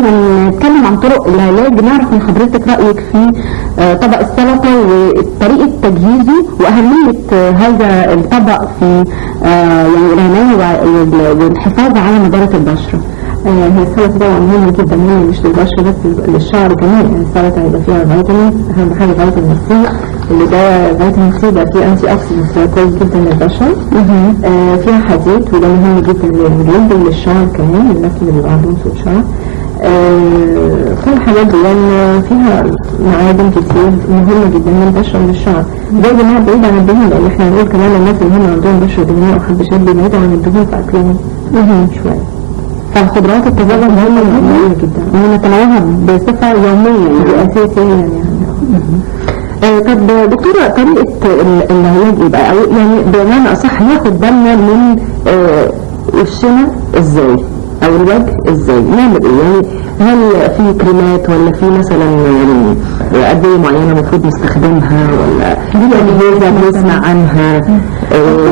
ما نتكلم عن طرق العلاج نعرف من حضرتك رأيك في طبق السلطة وطريقة تجهيزه وأهمية هذا الطبق في يعني العناية والحفاظ على نضارة البشرة. هي السلطة طبعا مهمة جدا، مهمة مش للبشرة بس للشعر كمان. يعني السلطة هيبقى فيها فيتامين، أهم حاجة فيتامين سي، اللي ده فيتامين سي ده فيه أنتي أوكسيدنت كويس جدا للبشرة. فيها حديد وده مهم جدا للجلد وللشعر كمان، للناس اللي بيبقى عندهم سوء شعر. كل الحاجات دي يعني فيها معادن كتير مهمة جدا للبشرة وللشعر. برضه انها بعيد عن الدهون، لأن احنا هنقول كمان الناس اللي هم عندهم بشرة دهنية أو حبشات بيبعدوا عن الدهون في أكلهم شوية. فالخضروات الطازجة مهمة جدا ونتناولها بصفة يومية أساسية يعني. طب دكتورة، طريقة العلاج ايه بقى؟ يعني بمعنى أصح ناخد بالنا من وشنا ازاي أو الوجه ازاي؟ نعمل ايه؟ يعني هل في كريمات ولا في مثلا يعني أدوية معينة المفروض نستخدمها ولا دي أدوية بنسمع عنها؟ في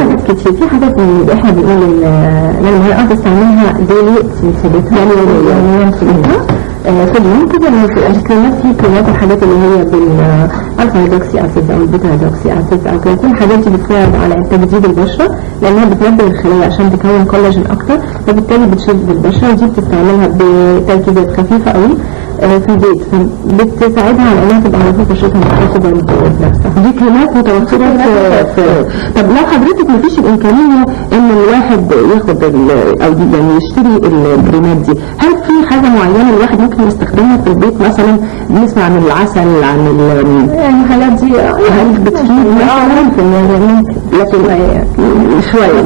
حاجات كتير، في حاجات اللي احنا بنقول لما هي تستعملها ديلي سلسلتها يوميا كل يوم كده. الكريمات، في كريمات الحاجات اللي هي بالالفا هيدروكسي اسيد او البيتا هيدروكسي اسيد او كده، كل الحاجات دي بتساعد على تجديد البشره لانها بتنبه الخلايا عشان تكون كولاجين اكتر، فبالتالي بتشد البشره. دي بتستعملها بتركيزات خفيفه قوي في البيت، فبتساعدها على انها تبقى على طول بشرتها متحفظه بنفسها. دي كريمات متوفره في طب لو حضرتك مفيش الامكانيه ان الواحد ياخد او يعني يشتري الكريمات دي، هل في حاجه معينه الواحد ممكن يستخدمها في البيت؟ مثلا بنسمع عن العسل، عن يعني الحاجات دي هل بتفيد مثلا في لكن شويه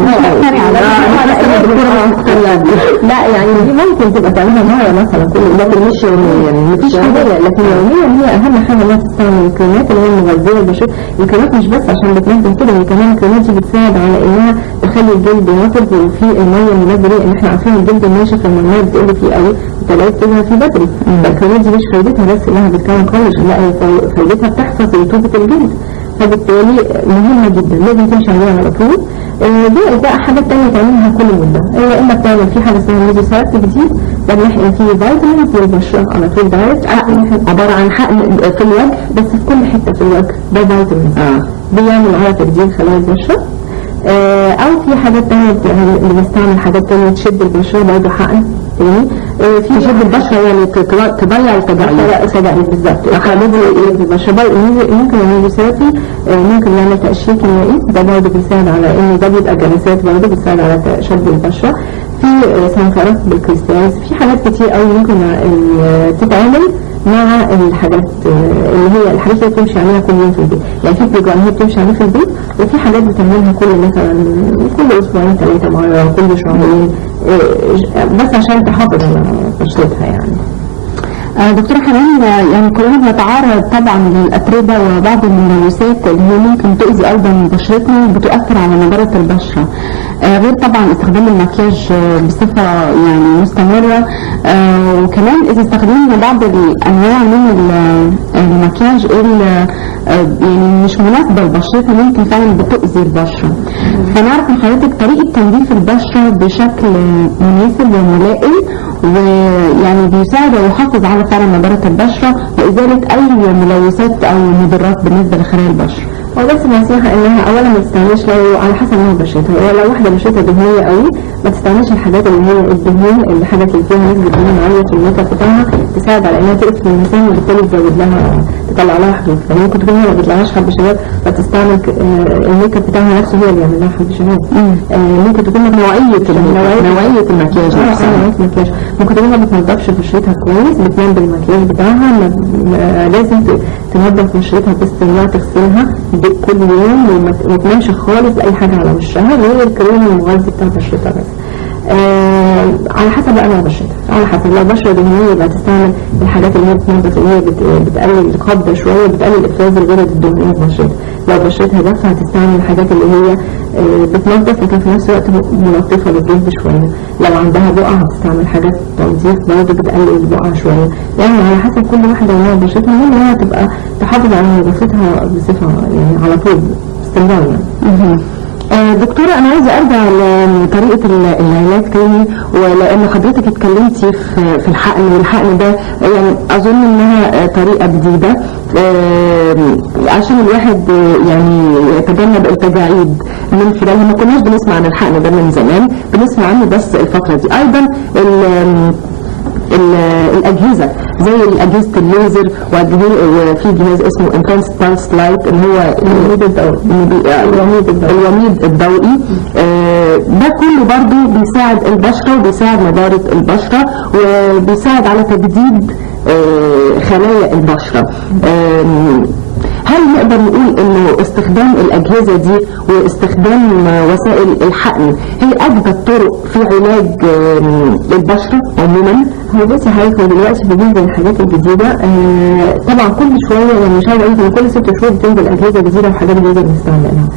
لا يعني دي ممكن تبقى تعملها مره مثلا كل، لكن مش يوميا. يعني مفيش حاجه، لكن يوميا هي اهم حاجه انها تستعمل الكريمات اللي هي المغذيه للبشره. الكريمات مش بس عشان بتنزل كده، هي كمان الكريمات دي بتساعد على انها تخلي الجلد ينفض وفي الميه المناسبه ليه، ان احنا عارفين الجلد الناشف لما الميه بتقل فيه قوي بتلاقي تظهر فيه بدري. فالكريمات دي مش فايدتها بس انها بتكون كولاجين، لا هي فايدتها بتحفظ رطوبه الجلد، فبالتالي مهمه جدا لازم تمشي عليها على طول. دي بقى حاجات تانية تعملها كل مدة، يا إما بتعمل في حاجة اسمها ميزوثيرابي جديد، ده بنحقن فيه فيتامينز للبشرة على طول دايركت، عبارة عن حقن في الوجه بس في كل حتة في الوجه، ده فيتامينز بيعمل على تجديد خلايا البشرة. أو في حاجات تانية اللي بنستعمل حاجات تانية تشد البشرة برضه حقن تاني. في تشد البشرة يعني تضيع التجاعيد بالظبط. حالات البشرة ممكن الميزوثيرابي ممكن يعمل تقشير كيميائي، ده برضه بيساعد على ان ده بيبقى جلسات برضه بتساعد على شد البشرة. في سنفرات بالكريستالز، في حاجات كتير قوي ممكن تتعمل مع الحاجات اللي هي الحاجات اللي بتمشي عليها كل يوم في البيت. يعني في بروجرام هي بتمشي عليه في البيت، وفي حاجات بتعملها كل مثلا كل اسبوعين 3 مرة، كل شهرين، بس عشان تحافظ على بشرتها يعني. دكتورة حنان، يعني كلنا بنتعرض طبعا للأتربة وبعض الملوثات اللي هي ممكن تؤذي أيضا بشرتنا وبتؤثر على نضارة البشرة، غير طبعا استخدام المكياج بصفة يعني مستمرة، وكمان إذا استخدمنا بعض الأنواع من المكياج اللي يعني مش مناسبة لبشرتنا ممكن فعلا بتؤذي البشرة. فنعرف من حضرتك طريقة تنظيف البشرة بشكل مناسب وملائم، ويعني بيساعد ويحافظ على فعلا نضارة البشرة وإزالة أي ملوثات أو مضرات بالنسبة لخلايا البشرة. وبس نصيحة انها اولا ما تستعملش لو على حسب نوع بشرتها، لو واحدة بشرتها دهنية قوي ما تستعملش الحاجات اللي هي الدهون، الحاجات اللي فيها نسبة دهون عالية في الميك اب بتاعها تساعد على انها تقفل المسام وبالتالي تزود لها تطلع لها حبوب. يعني ممكن تكون هي ما بتطلعهاش حبشات فتستعمل الميك اب بتاعها نفسه هو اللي يعمل لها حبشات. ممكن تكون نوعية المكياج ممكن تكون ما بتنضفش بشرتها كويس، بتنام بالمكياج بتاعها، لازم تنضف بشرتها باستمرار، تغسلها كل يوم وما تنامش خالص اي حاجه على وشها غير الكريم المغذي بتاع بشرتها بس. على حسب بقى نوع بشرتها، على حسب لو بشره دهنيه يبقى تستعمل الحاجات اللي هي بتنضف، اللي هي بتقلل القبضه شويه، بتقلل افراز الغدد الدهنيه في بشرتها. لو بشرتها جافه هتستعمل الحاجات اللي هي بتنضف لكن في نفس الوقت ملطفه للجلد شويه. لو عندها بقع هتستعمل حاجات تنظيف برضه بتقلل البقع شويه. يعني على حسب كل واحده ونوع بشرتها، المهم انها تبقى تحافظ على نظافتها بصفه يعني على طول باستمرار يعني. دكتورة أنا عايزة أرجع لطريقة العلاج تاني، ولأن حضرتك اتكلمتي في الحقن، والحقن ده يعني أظن إنها طريقة جديدة عشان الواحد يعني يتجنب التجاعيد من خلالها. ما كناش بنسمع عن الحقن ده من زمان، بنسمع عنه بس الفترة دي. أيضا الأجهزة زي أجهزة الليزر، وفي جهاز اسمه انتنس بالس لايت اللي هو الوميض الضوئي. ده كله برضو بيساعد البشرة وبيساعد نضارة البشرة وبيساعد على تجديد خلايا البشرة. هل نقدر نقول انه استخدام الاجهزه دي واستخدام وسائل الحقن هي اجدد طرق في علاج البشره عموما؟ هو بصي حضرتك دلوقتي بالنسبه للحاجات الجديده طبعا كل شويه، يعني مش عايزه اقول ان كل 6 شهور بتنزل اجهزه جديده وحاجات جديده بنستعملها،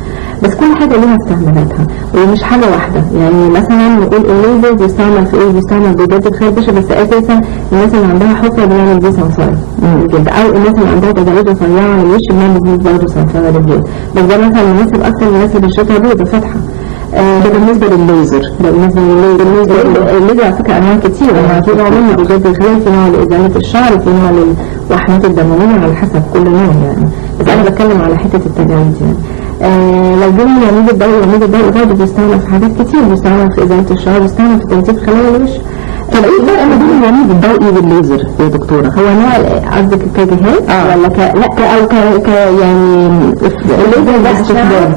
بس كل حاجه ليها استعمالاتها ومش حاجه واحده. يعني مثلا نقول الليزر بيستعمل في ايه؟ بيستعمل بيجدد خلايا البشره، بس اساسا الناس اللي عندها حفره بنعمل بيه صنفره للجلد، او الناس اللي عندها تجاعيد رفيعه على الوش بنعمل بيه برضه صنفره للجلد، بس ده مثلا مناسب اكثر للناس اللي بشرتها بيضاء فاتحه. ده بالنسبه للليزر. ده بالنسبه للليزر على فكره انواع كتير، في نوع منه بيجدد الخلايا، في نوع لازاله الشعر، في نوع للوحمات الدمويه، على حسب كل نوع يعني، بس انا بتكلم على حته التجاعيد يعني. لو جينا الوميض الضوئي برضه بيستعمل في حاجات كتير، بيستعمل في ازاله الشعر، بيستعمل في تنظيف خلايا الوش. طب ايه الفرق ما بين الوميض الضوئي والليزر يا دكتوره؟ هو نوع قصدك كجهاز ولا يعني الليزر ده استخدام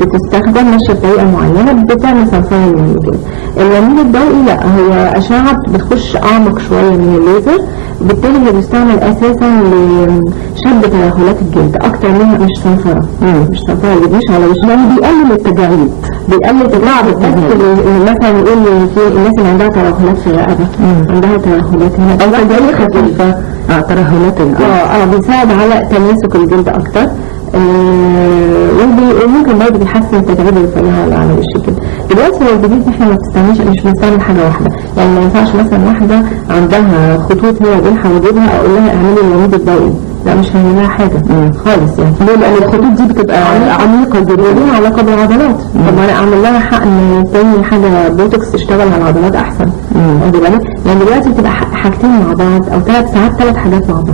بتستخدم ماشيه بطريقه معينه بتعمل صنفره للجلد. الوميض الضوئي لا، هو اشعه بتخش اعمق شويه من الليزر، بالتالي هو بيستعمل اساسا لشد ترهلات الجلد اكتر منها مش صنفره. مش صنفره اللي مش على وش، يعني بيقلل التجاعيد، بيقلل بعض مثلا نقول في الناس اللي عندها ترهلات في الرقبه، عندها ترهلات هنا او تجاعيد خفيفه، ترهلات الجلد بيساعد على تماسك الجلد اكتر. وممكن برضه بيحسن التجاعيد الرفيعه على وش كده. دلوقتي هو الجديد احنا ما بتستعملش، مش بنستعمل حاجه واحده، يعني ما ينفعش مثلا واحده عندها خطوط هي بين حواجبها اقول لها اعملي الوميض الضوئي، لا مش هعمل لها حاجه خالص يعني. ليه؟ لان الخطوط دي بتبقى عميقه جدا وليها علاقه بالعضلات. طب ما انا اعمل لها حقن تاني حاجه بوتوكس تشتغل على العضلات احسن. يعني دلوقتي بتبقى حاجتين مع بعض او 3 حاجات مع بعض.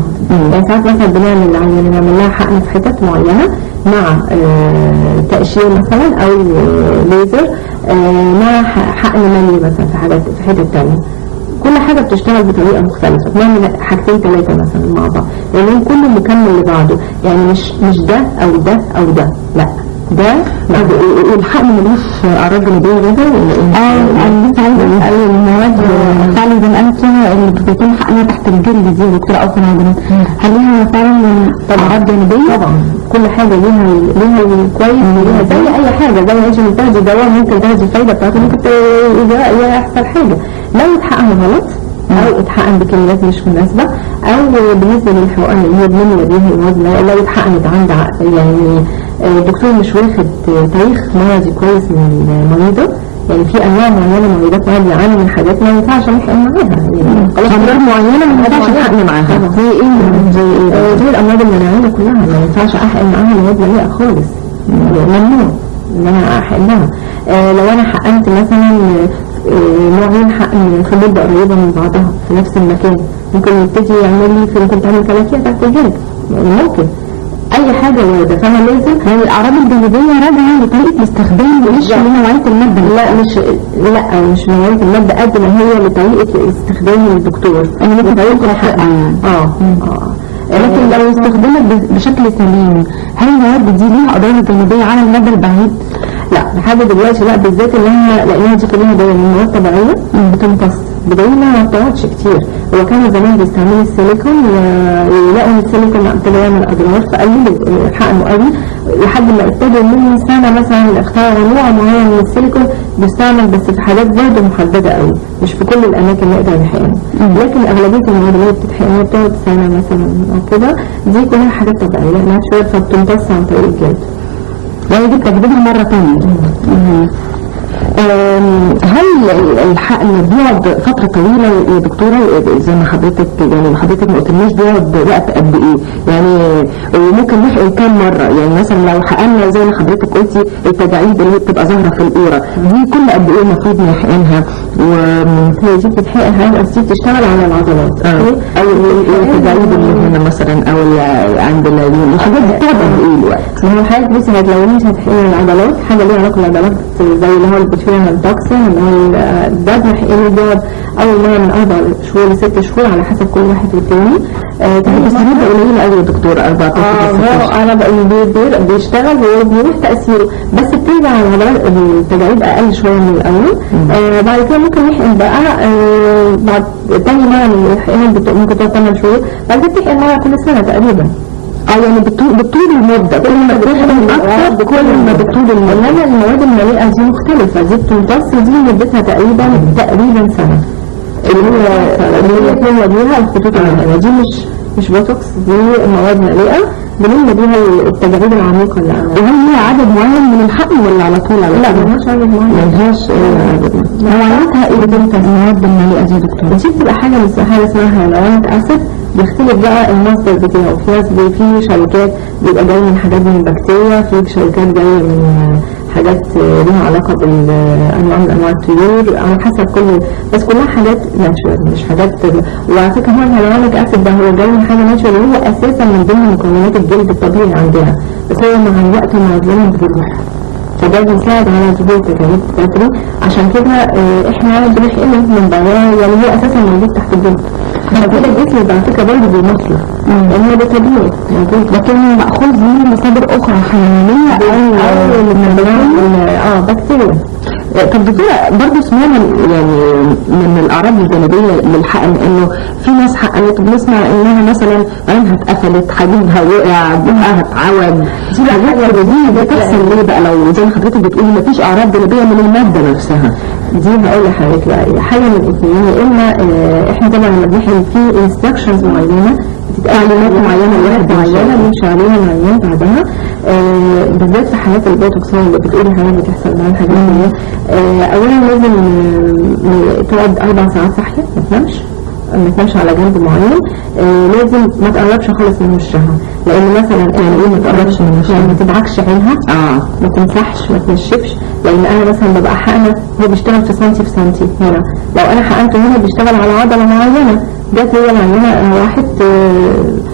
يعني ساعات مثلا بنعمل لها حقن في حتت معينه مع تقشير مثلا او ليزر مع حقن مني مثلا في حتت تانية. كل حاجة بتشتغل بطريقة مختلفة، بنعمل حاجتين 3 مثلا مع بعض، لأن كله مكمل لبعضه، يعني مش ده أو ده أو ده، لا ده. والحقن ملوش أعراض جانبية غير أنا لسه عايزة أسأل المواد فعلا زي ما قالت فيها اللي بتكون حقنها تحت الجلد دي يا دكتورة أصلا عندنا، هل ليها فعلا أعراض جانبية؟ طبعا كل حاجة ليها الكويس وليها زي أي حاجة، زي ما انت بتاخدي دواء ممكن تاخدي الفايدة بتاعته، ممكن يحصل حاجة لو اتحقن غلط او اتحقن بكميات مش مناسبة، او بالنسبة للحقن اللي هي بنملى بيها الوزن لو اتحقنت عند يعني الدكتور مش واخد تاريخ مرضي كويس من المريضة، يعني في انواع معينة مريضات معاها بيعانوا من حاجات ما ينفعش نحقن معاها، يعني امراض معينة ما ينفعش نحقن معاها زي الامراض المناعية كلها ما ينفعش احقن معاها مواد مليئة خالص، ممنوع ان انا احقنها. لو انا حقنت مثلا نوعين حقن في مدة قريبة من بعضها في نفس المكان، ممكن يبتدي يعمل لي ممكن تعمل كلاكيع تحت الجلد، يعني ممكن اي حاجة واردة. فانا لازم يعني الاعراض الجانبية راجعة لطريقة الاستخدام مش لنوعية المادة. مش نوعية المادة قد ما هي لطريقة استخدام الدكتور. انا ممكن طريقة الحقن لكن لو استخدمت بشكل سليم هل المواد دي ليها اضرار جانبية على المدى البعيد؟ لا لحد دلوقتي لا، بالذات لانها دي كلها مواد طبيعيه بتمتص، بدليل انها ما بتقعدش كتير. هو كانوا زمان بيستعملوا السيليكون ويلاقوا ان السيليكون ابتدى يعمل اضرار فقللوا حقنه قوي، لحد ما ابتدوا من سنه مثلا اختاروا نوع معين من السيليكون بيستعمل بس في حالات برضه محدده قوي، مش في كل الاماكن نقدر نحقنه. لكن اغلبيه المواد اللي بتتحقن بتقعد سنه مثلا او كده، دي كلها حاجات طبيعيه لانها شويه فبتمتص عن طريق الجلد ويجب تجديدها مرة ثانية. هل الحقن بيقعد فترة طويلة يا دكتورة زي ما حضرتك يعني حضرتك ما قلتلناش بيقعد وقت قد ايه؟ يعني وممكن نحقن كام مرة؟ يعني مثلا لو حقنا زي ما حضرتك قلتي التجاعيد اللي بتبقى ظاهرة في القورة دي كل قد ايه المفروض نحقنها؟ وهي دي بتتحقن بس دي بتشتغل على العضلات او التجاعيد اللي هنا مثلا او عند العيون الحاجات دي بتقعد قد ايه الوقت؟ ما هو حاجة بصي لو مش هتحقن العضلات حاجة ليها علاقة بالعضلات زي اللي هو البوتيريال توكسين اللي هو ده بنحقنه بيقعد أول مرة من 4 شهور ل 6 شهور على حسب كل واحد والتاني. بس دي قليلة قوي يا دكتور 14 انا بقى بيشتغل وبيروح تأثيره بس بترجع العضلات التجاعيد اقل شوية من الاول. بعد كده ممكن نحقن بقى بعد تاني مرة من الحقن ممكن تقعد 8 شهور بعد كده بتحقن مرة كل سنة تقريبا. يعني بطول المدة كل ما بتحقن اكتر كل ما بطول المدة. انما المواد المليئة دي مختلفة دي بتمتص دي مدتها تقريبا سنة اللي هي بنملى بيها الخطوط المليئة دي مش بوتوكس دي مواد مليئة بنملى بيها التجاعيد العميقة اللي عملها. وهل ليها عدد معين من الحقن ولا على طول على لا ملهاش عدد معين. ملهاش عدد نوعيتها ايه بنت المواد المليئة دي يا دكتور؟ دي بتبقى حاجة اسمها هيالورونيك اسيد بيختلف بقى المصدر بتاعه. في شركات بيبقى جاي من حاجات من البكتيريا في شركات جاية من حاجات لها علاقة بأنواع الطيور على حسب بس كلها حاجات ناتشورال مش حاجات. وعلى فكرة هو الهيالورونيك اسيد ده هو جاي من حاجة ناتشورال وهو أساسا من ضمن مكونات الجلد الطبيعي عندنا بس هو مع الوقت ومع الزمن بيروح فده بيساعد على ظهور تجاعيد بدري. عشان كده احنا بنحقنه من بره يعني هو أساسا موجود تحت الجلد. عشان كده الجسم على فكرة برضه بيمثله لأن هو ده طبيعي لكن مأخوذ من مصادر أخرى حيوانية أو من بكتيريا. طب دكتورة برضه سمعنا يعني من الأعراض الجانبية للحقن إنه في ناس حقنت وبنسمع إنها مثلا عينها اتقفلت حاجبها وقع بقها اتعوج دي حاجة دي بتحصل ليه بقى لو زي ما حضرتك بتقولي مفيش أعراض جانبية من المادة نفسها؟ دي هقول لحضرتك بقى حاجة من الاثنين يا إما إحنا طبعا لما بنحقن في انستراكشنز معينة تعليمات معينة لواحد معينة بنمشي عليها معينة بعدها بالذات في حالات البوتوكس اللي بتقولي حاجات بتحصل معاها الحاجات دي. أولا لازم تقعد 4 ساعات صاحية ما تنامش على جنب معين. لازم ما تقربش خالص من وشها لان مثلا يعني ايه ما تقربش من وشها يعني ما تدعكش عينها ما تمسحش ما تنشفش لان انا مثلا ببقى حقنه هو بيشتغل في سنتي هنا لو انا حقنته هنا بيشتغل على عضله معينه جت هي العينه واحد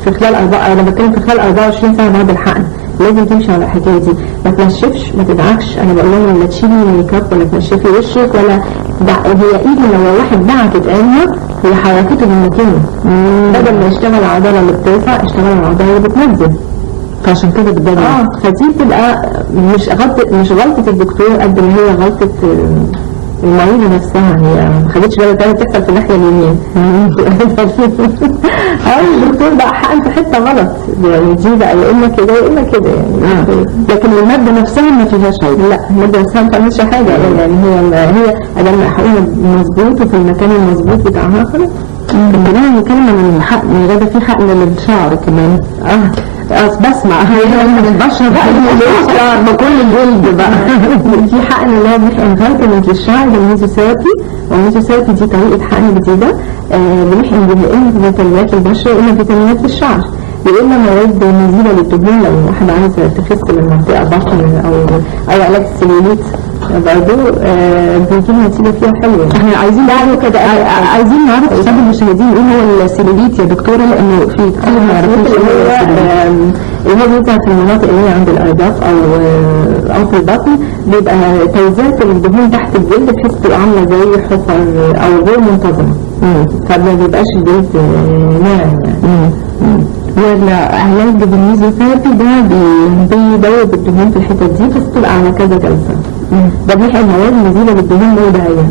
في خلال انا بتكلم في خلال 24 ساعه بعد الحقن لازم تمشي على الحكايه دي ما تنشفش ما تدعكش. انا بقول لهم لا تشيلي ميك اب ولا تنشفي وشك ولا هي ايدي لو واحد دعكت عينها هي حركته من مكانه بدل ما يشتغل على العضله اللي بترفع اشتغل على العضله اللي بتنزل فعشان كده بتبان فدي بتبقى مش غلطه الدكتور قد ما هي غلطه المعينة نفسها هي ما خدتش بالها تاني بتحصل في الناحية اليمين الدكتور بقى حقن في حتة غلط يعني دي بقى يا إما كده يا إما كده يعني لكن المادة نفسها ما فيهاش حاجة لا المادة نفسها ما بتعملش حاجة يعني هي أدام حقنها مظبوط وفي المكان المظبوط بتاعها خلاص. كمان نتكلم عن الحقن يا غدا في حقن للشعر كمان بسمع هي من البشرة بقى بكل الجلد بقى في حقن اللي هو بنحقن فيتامين للشعر بالميزوثيرابي والميزوثيرابي دي طريقة حقن جديدة بنحقن بها إما فيتامينات البشرة وإما فيتامينات الشعر يا إما مواد مزيلة للدهون لو واحد عايز تخس من منطقة بطن أو علاج السليوليت برضه بيجيب نتيجة فيها حلوة. احنا عايزين عايزين نعرف قصاد المشاهدين ايه هو السيلوليت يا دكتورة لانه في كتير ما يعرفوش اللي هو بيظهر في المناطق اللي هي عند الأرداف أو في البطن بيبقى توزيع الدهون تحت الجلد بحيث تبقى عاملة زي حفر أو غير منتظمة فما بيبقاش الجلد ناعم يعني. والعلاج بالميزوثيرابي ده بيدوب الدهون في الحتة دي بس تبقى على كذا جلسة. ده بيحقن مواد مزيدة للدهون موضعيا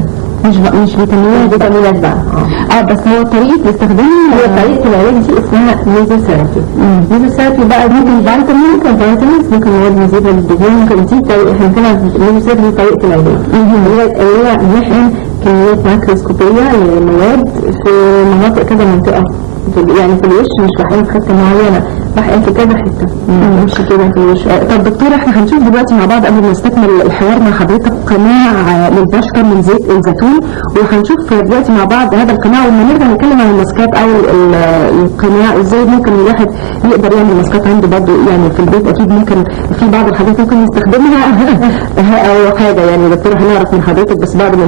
مش فيتامينات بقى بس هو طريقة استخدامها هي طريقة العلاج دي اسمها ميزوثيرابي. ميزوثيرابي بقى ممكن فيتامينز ممكن مواد مزيدة للدهون ممكن دي طريقة احنا كنا ميزوثيرابي طريقة العلاج هي بنحقن كميات ماكروسكوبية لمواد في مناطق كذا منطقة يعني في الوش مش بحقن في حتة معينة بحقن في كذا حته مش كده في الوش. طب دكتور احنا هنشوف دلوقتي مع بعض قبل ما نستكمل الحوار مع حضرتك قناع للبشره من زيت الزيتون، وهنشوف دلوقتي مع بعض هذا القناع، ولما نرجع نتكلم عن الماسكات او القناع ازاي ممكن الواحد يقدر يعمل ماسكات عنده برضه يعني في البيت. اكيد ممكن في بعض الحاجات ممكن يستخدمها او حاجه يعني دكتور هنعرف من حضرتك بس بعد ما